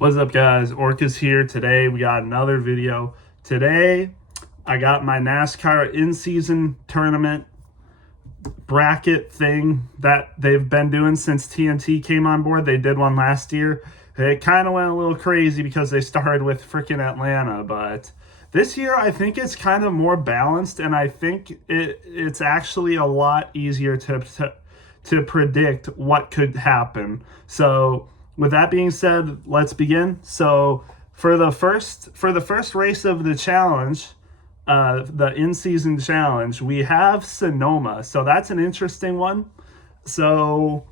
What's up, guys? Orcas here. Today we got another video. Today I got my NASCAR in-season tournament bracket thing that they've been doing since TNT came on board. They did one last year. It kind of went a little crazy because they started with freaking Atlanta, but this year I think it's kind of more balanced, and I think it's actually a lot easier to predict what could happen. So with that being said, let's begin. So for the first race of the challenge, the in-season challenge, we have Sonoma. So that's an interesting one. So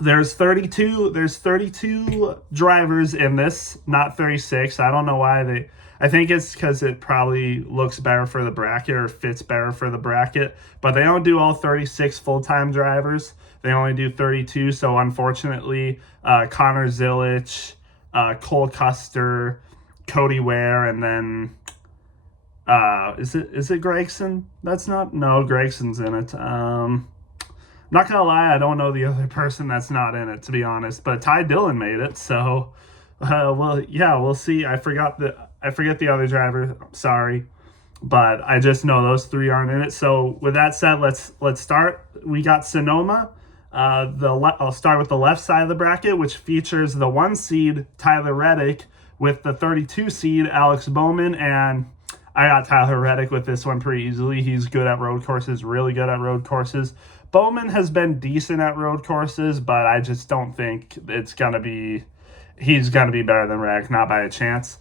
there's 32 drivers in this, not 36. I don't know why I think it's because it probably looks better for the bracket or fits better for the bracket, but they don't do all 36 full-time drivers. They only do 32. So unfortunately, Connor Zilic, Cole Custer, Cody Ware, and then is it Gregson? Gregson's in it. Not gonna lie, I don't know the other person that's not in it, to be honest. But Ty Dillon made it, so we'll see. I forget the other driver. Sorry, but I just know those three aren't in it. So with that said, let's start. We got Sonoma. I'll start with the left side of the bracket, which features the 1 seed Tyler Reddick with the 32 seed Alex Bowman, and I got Tyler Reddick with this one pretty easily. He's good at road courses, really good at road courses. Bowman has been decent at road courses, but I just don't think he's going to be better than Reddick, not by a chance.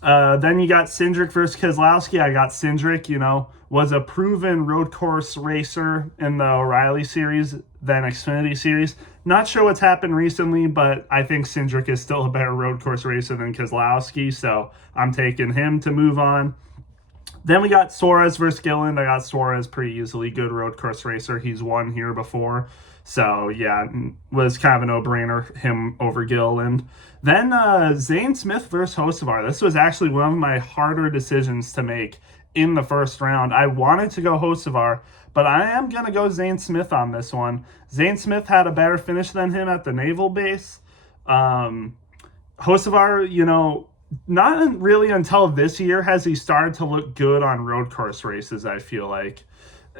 Then you got Cindric versus Keselowski. I got Cindric, was a proven road course racer in the O'Reilly series, then Xfinity series. Not sure what's happened recently, but I think Cindric is still a better road course racer than Keselowski, so I'm taking him to move on. Then we got Suarez versus Gilliland. I got Suarez pretty easily. Good road course racer. He's won here before. So, yeah, was kind of a no-brainer, him over Gilliland. Then Zane Smith versus Hocevar. This was actually one of my harder decisions to make in the first round. I wanted to go Hocevar, but I am going to go Zane Smith on this one. Zane Smith had a better finish than him at the naval base. Hocevar, not really until this year has he started to look good on road course races, I feel like.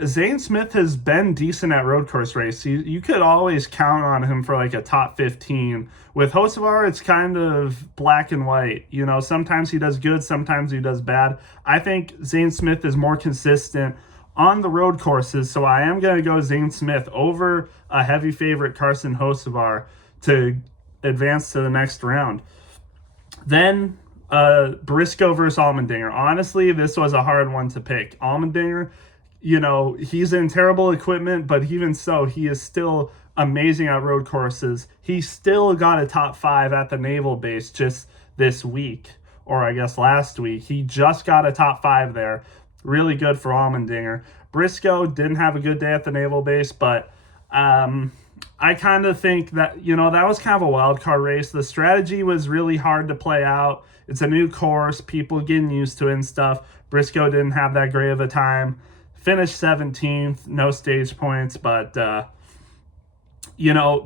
Zane Smith has been decent at road course races. You could always count on him for like a top 15. With Hocevar, it's kind of black and white. Sometimes he does good, sometimes he does bad. I think Zane Smith is more consistent on the road courses, so I am going to go Zane Smith over a heavy favorite Carson Hocevar to advance to the next round. Then Briscoe versus Allmendinger. Honestly, this was a hard one to pick. Allmendinger, he's in terrible equipment, but even so, he is still amazing at road courses. He still got a top 5 at the naval base just this week, or I guess last week. He just got a top 5 there. Really good for Allmendinger. Briscoe didn't have a good day at the naval base, but I kind of think that, that was kind of a wild card race. The strategy was really hard to play out. It's a new course, people getting used to it and stuff. Briscoe didn't have that great of a time. Finished 17th, no stage points, but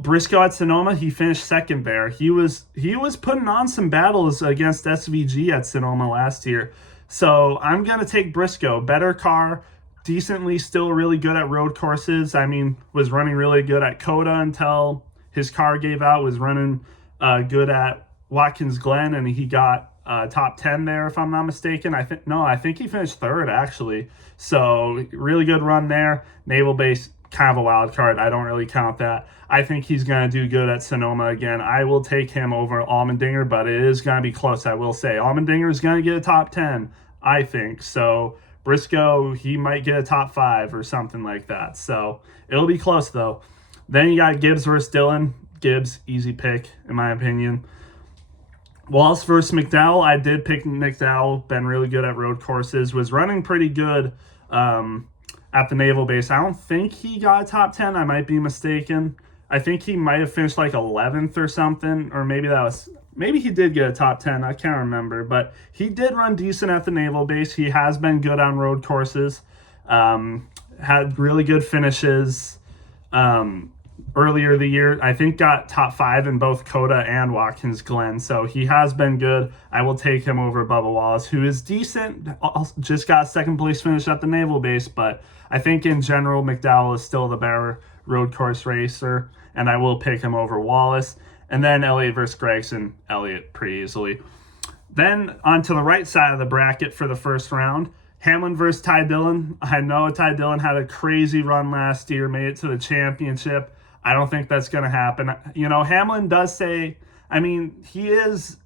Briscoe at Sonoma, he finished second there. He was putting on some battles against SVG at Sonoma last year. So I'm going to take Briscoe. Better car, decently still really good at road courses. I mean, was running really good at COTA until his car gave out, was running good at Watkins Glen, and he got top 10 there, if I'm not mistaken. I think he finished third, actually. So really good run there. Naval base, kind of a wild card. I don't really count that. I think he's going to do good at Sonoma again. I will take him over Allmendinger, but it is going to be close, I will say. Allmendinger is going to get a top 10, I think. So Briscoe, he might get a top 5 or something like that. So it'll be close, though. Then you got Gibbs versus Dillon. Gibbs, easy pick, in my opinion. Walsh versus McDowell. I did pick McDowell. Been really good at road courses. Was running pretty good at the naval base. I don't think he got a top 10. I might be mistaken. I think he might have finished like 11th or something. Or maybe he did get a top 10. I can't remember. But he did run decent at the naval base. He has been good on road courses. Had really good finishes. earlier the year. I think got top 5 in both Coda and Watkins Glen. So he has been good. I will take him over Bubba Wallace, who is decent. Just got second place finish at the Naval Base, but I think in general, McDowell is still the better road course racer, and I will pick him over Wallace. And then Elliott versus Gregson, Elliott pretty easily. Then onto the right side of the bracket for the first round, Hamlin versus Ty Dillon. I know Ty Dillon had a crazy run last year, made it to the championship. I don't think that's going to happen. You know, Hamlin does say, I mean, he is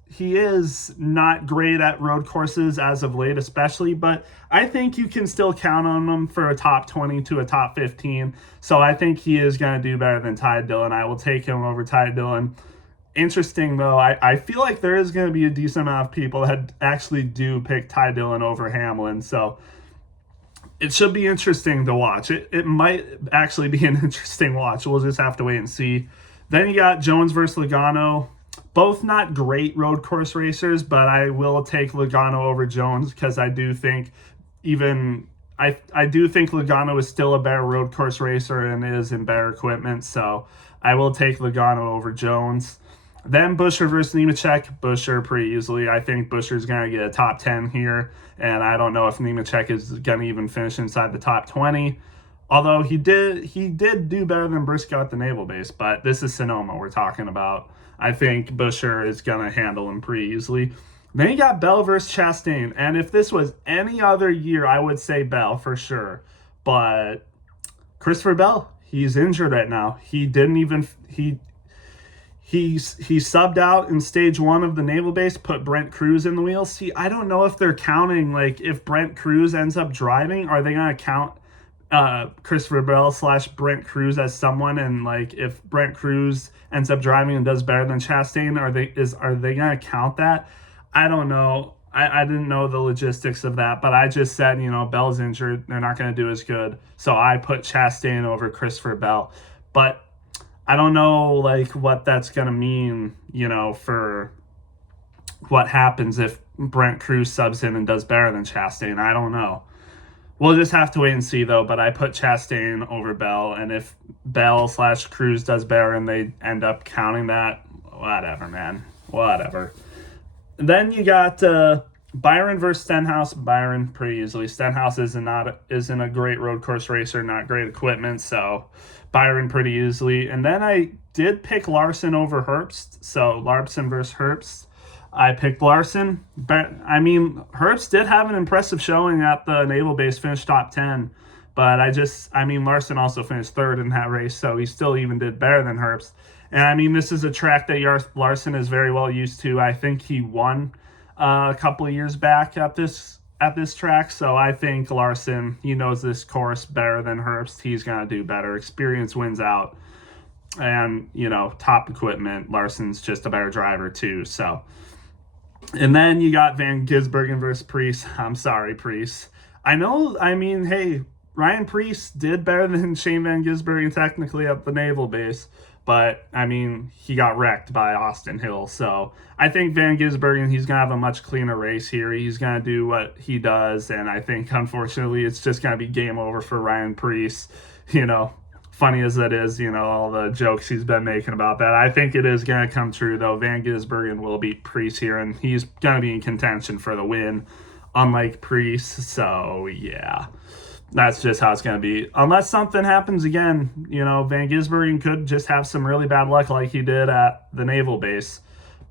not great at road courses as of late, especially, but I think you can still count on him for a top 20 to a top 15. So I think he is going to do better than Ty Dillon. I will take him over Ty Dillon. Interesting, though, I feel like there is going to be a decent amount of people that actually do pick Ty Dillon over Hamlin. So it should be interesting to watch. It might actually be an interesting watch. We'll just have to wait and see. Then you got Jones versus Logano. Both not great road course racers, but I will take Logano over Jones because I do think I do think Logano is still a better road course racer and is in better equipment. So I will take Logano over Jones. Then Buescher versus Nemechek. Buescher pretty easily. I think Buescher's going to get a top 10 here, and I don't know if Nemechek is going to even finish inside the top 20. Although he did do better than Briscoe at the Naval Base, but this is Sonoma we're talking about. I think Buescher is going to handle him pretty easily. Then you got Bell versus Chastain, and if this was any other year, I would say Bell for sure. But Christopher Bell, he's injured right now. He subbed out in stage 1 of the Naval Base, put Brent Cruz in the wheels. See, I don't know if they're counting, like, if Brent Cruz ends up driving, are they going to count Christopher Bell / Brent Cruz as someone? And, like, if Brent Cruz ends up driving and does better than Chastain, are they going to count that? I don't know. I didn't know the logistics of that, but I just said, you know, Bell's injured. They're not going to do as good. So I put Chastain over Christopher Bell. But I don't know, like, what that's going to mean, you know, for what happens if Brent Cruz subs in and does better than Chastain. I don't know. We'll just have to wait and see, though. But I put Chastain over Bell. And if Bell / Cruz does better and they end up counting that, whatever, man. Whatever. And then you got Byron versus Stenhouse. Byron pretty easily. Stenhouse isn't a great road course racer, not great equipment, so Byron pretty easily. And then I did pick Larson over Herbst. So Larson versus Herbst. I picked Larson. But I mean, Herbst did have an impressive showing at the Naval Base, finished top 10. But Larson also finished 3rd in that race, so he still even did better than Herbst. And I mean, this is a track that Larson is very well used to. I think he won a couple of years back at this track. So I think Larson, he knows this course better than Herbst. He's going to do better. Experience wins out. And, you know, top equipment. Larson's just a better driver too. So, and then you got Van Gisbergen versus Preece. I'm sorry, Preece. I know, I mean, hey, Ryan Preece did better than Shane Van Gisbergen technically at the Naval Base. But, I mean, he got wrecked by Austin Hill. So I think Van Gisbergen, he's going to have a much cleaner race here. He's going to do what he does. And I think, unfortunately, it's just going to be game over for Ryan Preece. You know, funny as that is, you know, all the jokes he's been making about that. I think it is going to come true, though. Van Gisbergen will beat Preece here, and he's going to be in contention for the win, unlike Preece. So, yeah. That's just how it's going to be. Unless something happens again, you know, Van Gisbergen could just have some really bad luck like he did at the Naval Base.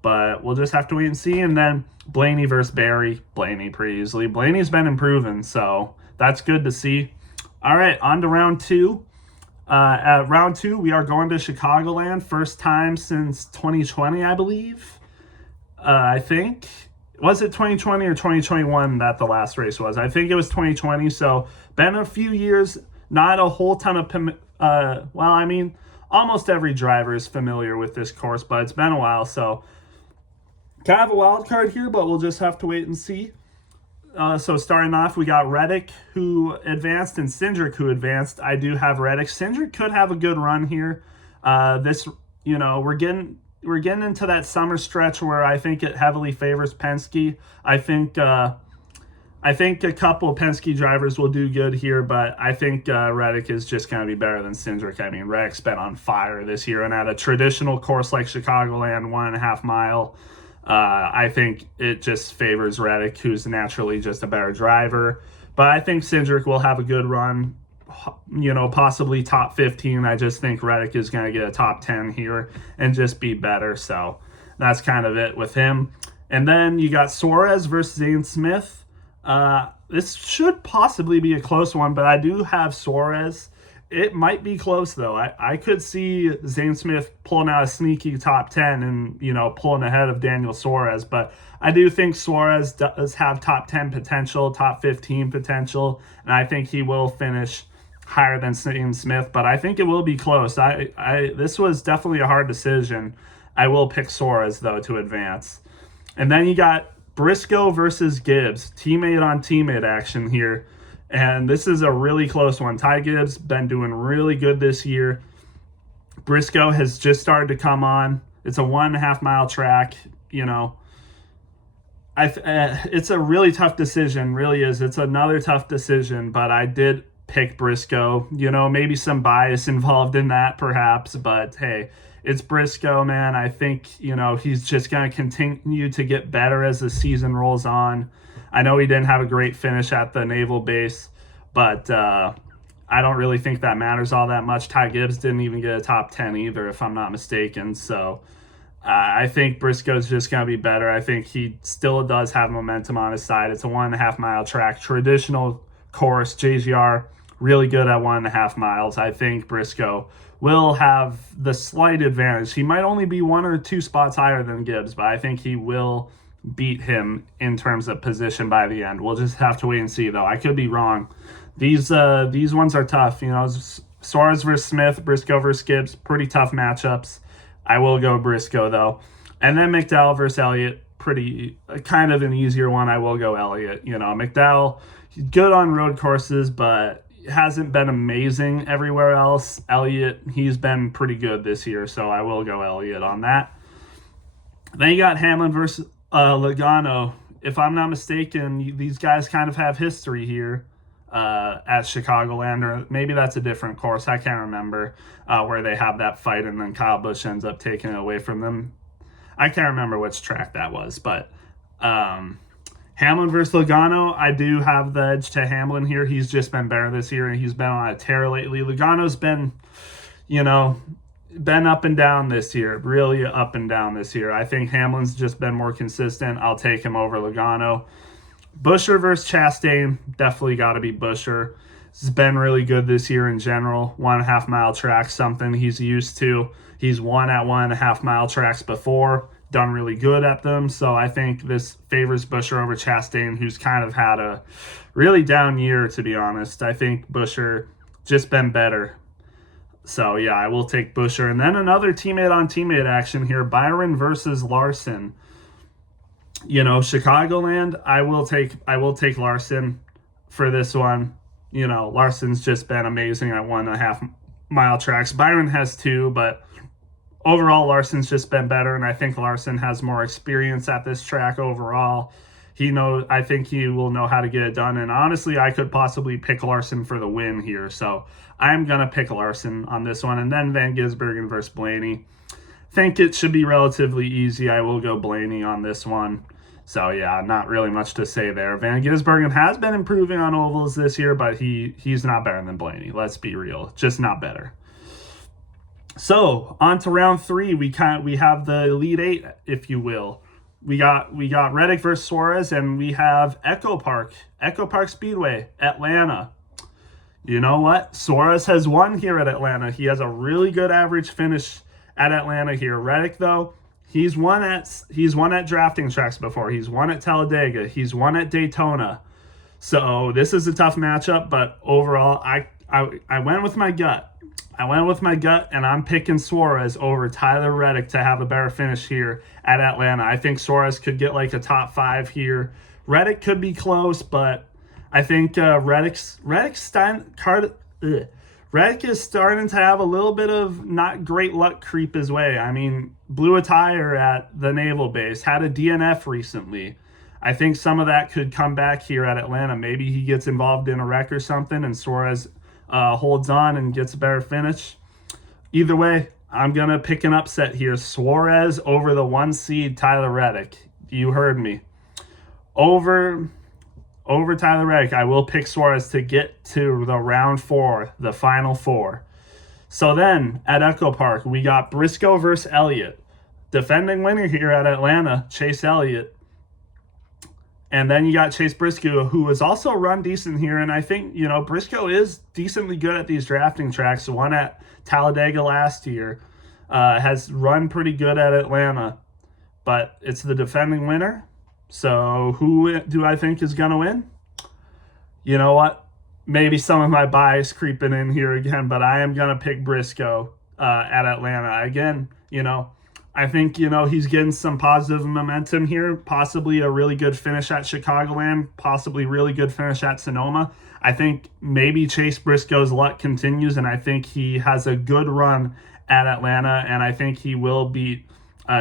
But we'll just have to wait and see. And then Blaney versus Barry. Blaney pretty easily. Blaney's been improving, so that's good to see. All right, on to round 2. At round 2, we are going to Chicagoland. First time since 2020, I believe. I think. Was it 2020 or 2021 that the last race was? I think it was 2020, so been a few years, not a whole ton of, almost every driver is familiar with this course, but it's been a while, so kind of a wild card here, but we'll just have to wait and see. So starting off, we got Reddick, who advanced, and Cindric, who advanced. I do have Reddick. Cindric could have a good run here. We're getting into that summer stretch where I think it heavily favors Penske. I think I think a couple of Penske drivers will do good here, but I think Reddick is just going to be better than Cindric. I mean, Reddick's been on fire this year, and at a traditional course like Chicagoland, 1.5 mile, I think it just favors Reddick, who's naturally just a better driver. But I think Cindric will have a good run, possibly top 15. I just think Reddick is going to get a top 10 here and just be better. So that's kind of it with him. And then you got Suarez versus Zane Smith. This should possibly be a close one, but I do have Suarez. It might be close, though. I could see Zane Smith pulling out a sneaky top 10 and, pulling ahead of Daniel Suarez. But I do think Suarez does have top 10 potential, top 15 potential, and I think he will finish higher than Zane Smith. But I think it will be close. This was definitely a hard decision. I will pick Suarez, though, to advance. And then you got Briscoe versus Gibbs, teammate on teammate action here. And this is a really close one. Ty Gibbs been doing really good this year. Briscoe has just started to come on. It's a 1.5 mile track. It's a really tough decision, really is. It's another tough decision, but I did pick Briscoe. Maybe some bias involved in that, perhaps, but hey, it's Briscoe, man. I think, he's just going to continue to get better as the season rolls on. I know he didn't have a great finish at the Naval Base, but I don't really think that matters all that much. Ty Gibbs didn't even get a top 10 either, if I'm not mistaken. So I think Briscoe's just going to be better. I think he still does have momentum on his side. It's a 1.5 mile track, traditional course. JGR, really good at 1.5 miles. I think Briscoe will have the slight advantage. He might only be 1 or 2 spots higher than Gibbs, but I think he will beat him in terms of position by the end. We'll just have to wait and see, though. I could be wrong. These ones are tough. Suarez versus Smith, Briscoe versus Gibbs, pretty tough matchups. I will go Briscoe, though. And then McDowell versus Elliott, pretty kind of an easier one. I will go Elliott. McDowell, he's good on road courses, but hasn't been amazing everywhere else. Elliott, he's been pretty good this year, so I will go Elliott on that. Then you got Hamlin versus Logano. If I'm not mistaken, these guys kind of have history here at Chicagoland, or maybe that's a different course. I can't remember where they have that fight and then Kyle Busch ends up taking it away from them. I can't remember which track that was, but Hamlin versus Logano, I do have the edge to Hamlin here. He's just been better this year, and he's been on a tear lately. Logano's been, been up and down this year, really up and down this year. I think Hamlin's just been more consistent. I'll take him over Logano. Buescher versus Chastain, definitely got to be Buescher. He's been really good this year in general. 1.5 mile track, something he's used to. He's won at 1.5 mile tracks before, done really good at them. So I think this favors Buescher over Chastain, who's kind of had a really down year, to be honest. I think Buescher just been better. So yeah, I will take Buescher. And then another teammate on teammate action here, Byron versus Larson. Chicagoland, I will take Larson for this one. Larson's just been amazing at 1.5 mile tracks. Byron has 2, but overall Larson's just been better, and I think Larson has more experience at this track overall. I think he will know how to get it done, and honestly, I could possibly pick Larson for the win here, so I'm going to pick Larson on this one. And then Van Gisbergen versus Blaney. Think it should be relatively easy. I will go Blaney on this one. So yeah, not really much to say there. Van Gisbergen has been improving on ovals this year, but he's not better than Blaney. Let's be real, just not better. So on to round 3, we have the Elite 8, if you will. We got Reddick versus Suarez, and we have Echo Park Speedway, Atlanta. You know what? Suarez has won here at Atlanta. He has a really good average finish at Atlanta here. Reddick, though, he's won at drafting tracks before. He's won at Talladega. He's won at Daytona. So this is a tough matchup, but overall, I went with my gut. And I'm picking Suarez over Tyler Reddick to have a better finish here at Atlanta. I think Suarez could get like a top 5 here. Reddick could be close, but I think Reddick is starting to have a little bit of not great luck creep his way. I mean, blew a tire at the Naval Base, had a DNF recently. I think some of that could come back here at Atlanta. Maybe he gets involved in a wreck or something and Suarez holds on and gets a better finish. Either way, I'm going to pick an upset here. Suarez over the 1 seed Tyler Reddick. You heard me. Over Tyler Reddick, I will pick Suarez to get to the round 4, the final 4. So then at Echo Park, we got Briscoe versus Elliott. Defending winner here at Atlanta, Chase Elliott. And then you got Chase Briscoe, who was also run decent here. And I think, Briscoe is decently good at these drafting tracks. Won at Talladega last year. Has run pretty good at Atlanta. But it's the defending winner. So who do I think is going to win? You know what? Maybe some of my bias creeping in here again, but I am going to pick Briscoe at Atlanta. Again, I think, he's getting some positive momentum here, possibly a really good finish at Chicagoland, possibly really good finish at Sonoma. I think maybe Chase Briscoe's luck continues, and I think he has a good run at Atlanta, and I think he will beat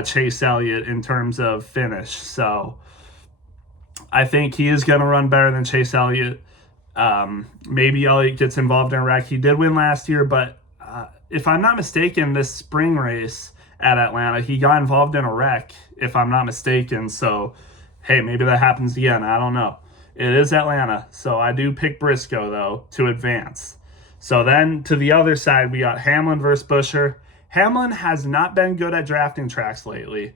Chase Elliott in terms of finish. So I think he is going to run better than Chase Elliott. Maybe Elliott gets involved in a wreck. He did win last year, but if I'm not mistaken, this spring race at Atlanta, he got involved in a wreck, if I'm not mistaken. So, hey, maybe that happens again. I don't know. It is Atlanta, so I do pick Briscoe, though, to advance. So then to the other side, we got Hamlin versus Buescher. Hamlin has not been good at drafting tracks lately.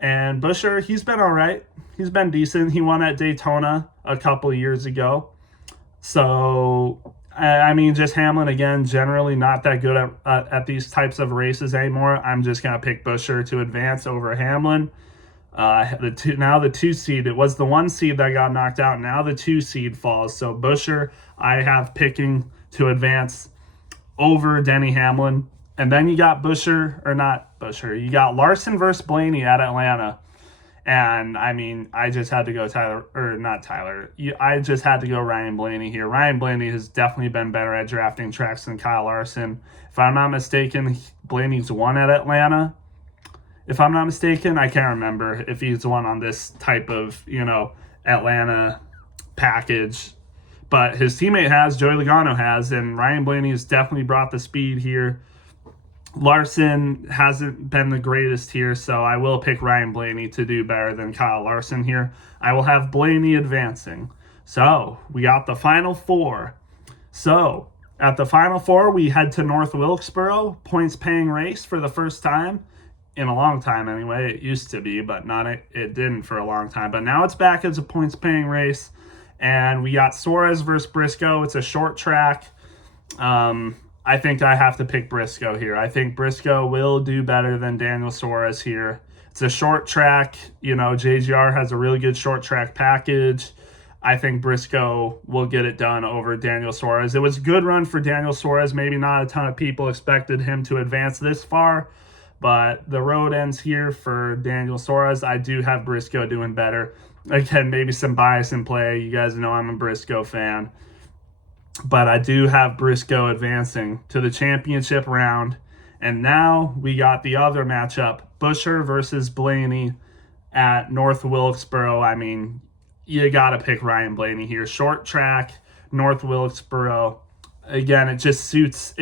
And Buescher, he's been all right. He's been decent. He won at Daytona a couple years ago. So, I mean, just Hamlin, again, generally not that good at these types of races anymore. I'm just going to pick Buescher to advance over Hamlin. Now the 2 seed, it was the 1 seed that got knocked out. Now the 2 seed falls. So Buescher, I have picking to advance over Denny Hamlin. And then you got you got Larson versus Blaney at Atlanta. And, I mean, I just had to go I just had to go Ryan Blaney here. Ryan Blaney has definitely been better at drafting tracks than Kyle Larson. If I'm not mistaken, Blaney's won at Atlanta. If I'm not mistaken, I can't remember if he's won on this type of, Atlanta package. But his teammate has, Joey Logano has, and Ryan Blaney has definitely brought the speed here. Larson hasn't been the greatest here, so I will pick Ryan Blaney to do better than Kyle Larson here. I will have Blaney advancing. So, we got the Final 4. So, at the Final 4, we head to North Wilkesboro, points-paying race for the first time. In a long time, anyway. It used to be, but it didn't for a long time. But now it's back as a points-paying race. And we got Suarez versus Briscoe. It's a short track. I think I have to pick Briscoe here. I think Briscoe will do better than Daniel Suarez here. It's a short track. JGR has a really good short track package. I think Briscoe will get it done over Daniel Suarez. It was a good run for Daniel Suarez. Maybe not a ton of people expected him to advance this far, but the road ends here for Daniel Suarez. I do have Briscoe doing better. Again, maybe some bias in play. You guys know I'm a Briscoe fan. But I do have Briscoe advancing to the championship round. And now we got the other matchup, Buescher versus Blaney at North Wilkesboro. I mean, you got to pick Ryan Blaney here. Short track, North Wilkesboro. Again, it suits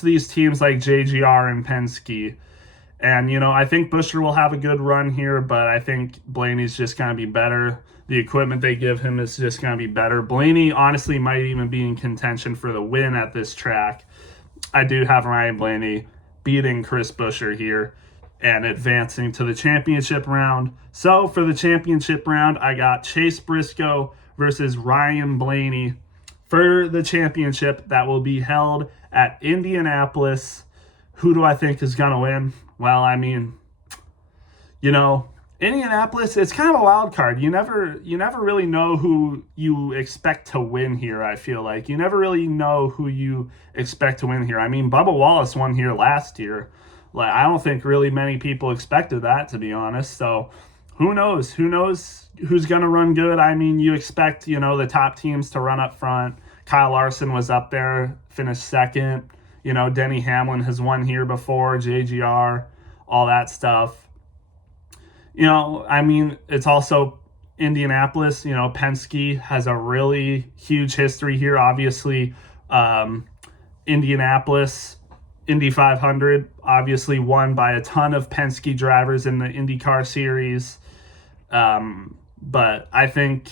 these teams like JGR and Penske. And, I think Buescher will have a good run here, but I think Blaney's just going to be better. The equipment they give him is just going to be better. Blaney, honestly, might even be in contention for the win at this track. I do have Ryan Blaney beating Chris Buescher here and advancing to the championship round. So, for the championship round, I got Chase Briscoe versus Ryan Blaney for the championship that will be held at Indianapolis. Who do I think is going to win? Well, I mean, Indianapolis, it's kind of a wild card. You never really know who you expect to win here, I feel like. You never really know who you expect to win here. I mean, Bubba Wallace won here last year. I don't think really many people expected that, to be honest. So, who knows? Who knows who's going to run good? I mean, you expect, the top teams to run up front. Kyle Larson was up there, finished second. Denny Hamlin has won here before, JGR, all that stuff. I mean, it's also Indianapolis. You know, Penske has a really huge history here. Obviously, Indianapolis, Indy 500, obviously won by a ton of Penske drivers in the IndyCar series. But I think,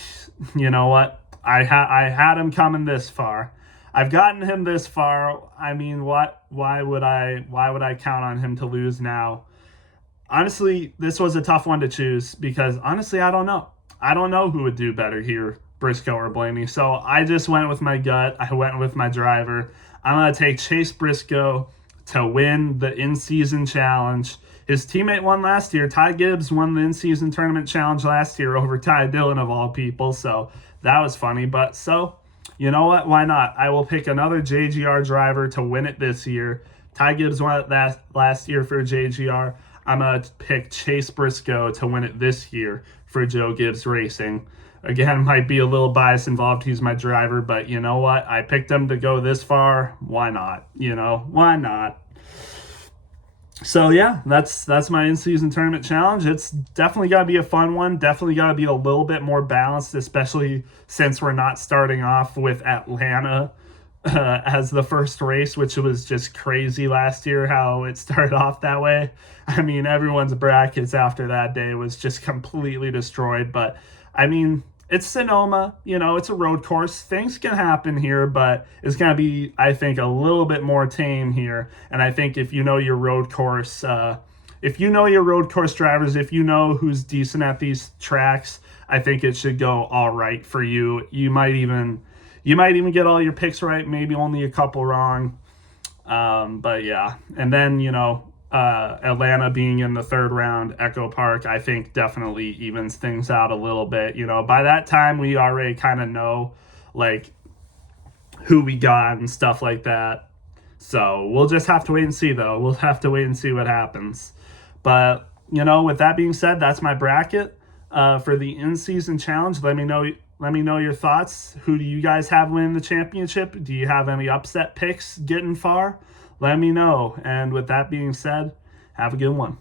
you know what? I had him coming this far. I've gotten him this far. I mean, what? Why would I count on him to lose now? Honestly, this was a tough one to choose because honestly, I don't know. I don't know who would do better here, Briscoe or Blaney. So I just went with my gut. I went with my driver. I'm going to take Chase Briscoe to win the in-season challenge. His teammate won last year. Ty Gibbs won the in-season tournament challenge last year over Ty Dillon of all people. So that was funny. But so, you know what? Why not? I will pick another JGR driver to win it this year. Ty Gibbs won it last year for JGR. I'm going to pick Chase Briscoe to win it this year for Joe Gibbs Racing. Again, might be a little bias involved. He's my driver, but you know what? I picked him to go this far. Why not? You know, why not? So yeah, that's my in-season tournament challenge. It's definitely got to be a fun one. Definitely got to be a little bit more balanced, especially since we're not starting off with Atlanta as the first race, which was just crazy last year how it started off that way. I mean, everyone's brackets after that day was just completely destroyed. But I mean, it's Sonoma, you know, it's a road course. Things can happen here, but it's going to be, I think, a little bit more tame here. And I think if you know your road course, drivers, if you know who's decent at these tracks, I think it should go all right for you. You might even get all your picks right, maybe only a couple wrong. But yeah, and then, you know, Atlanta being in the third round, Echo Park, I think definitely evens things out a little bit. You know, by that time we already kind of know like who we got and stuff like that. So we'll just have to wait and see, though. We'll have to wait and see what happens. But, you know, with that being said, that's my bracket for the in-season challenge. Let me know your thoughts. Who do you guys have winning the championship? Do you have any upset picks getting far? Let me know. And with that being said, have a good one.